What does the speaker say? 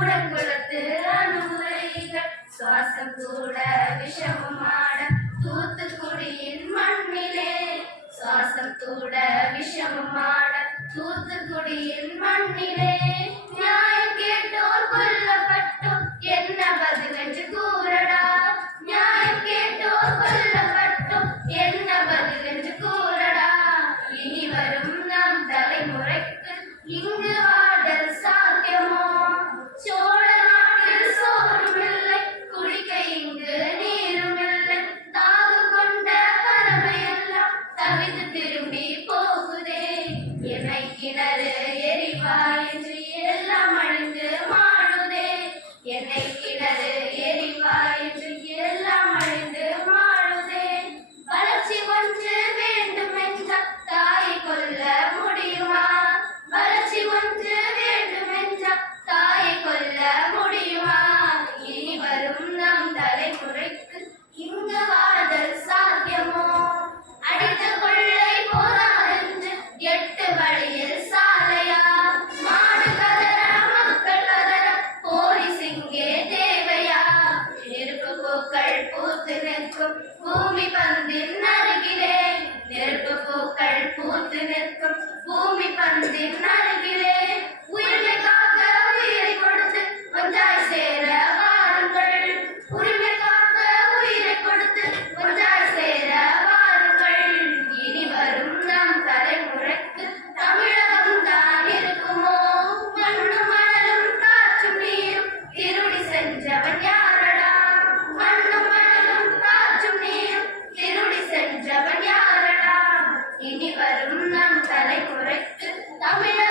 கூட குளத்து அணுவைகள் சுவாசம் கூட விஷமாட தூத்துக்குடியின் மண்ணிலே சுவாசம் கூட விஷமாட தூத்துக்குடியின் மண்ணிலே एकदम பெரும் நன்கலை குறைத்து தமிழர்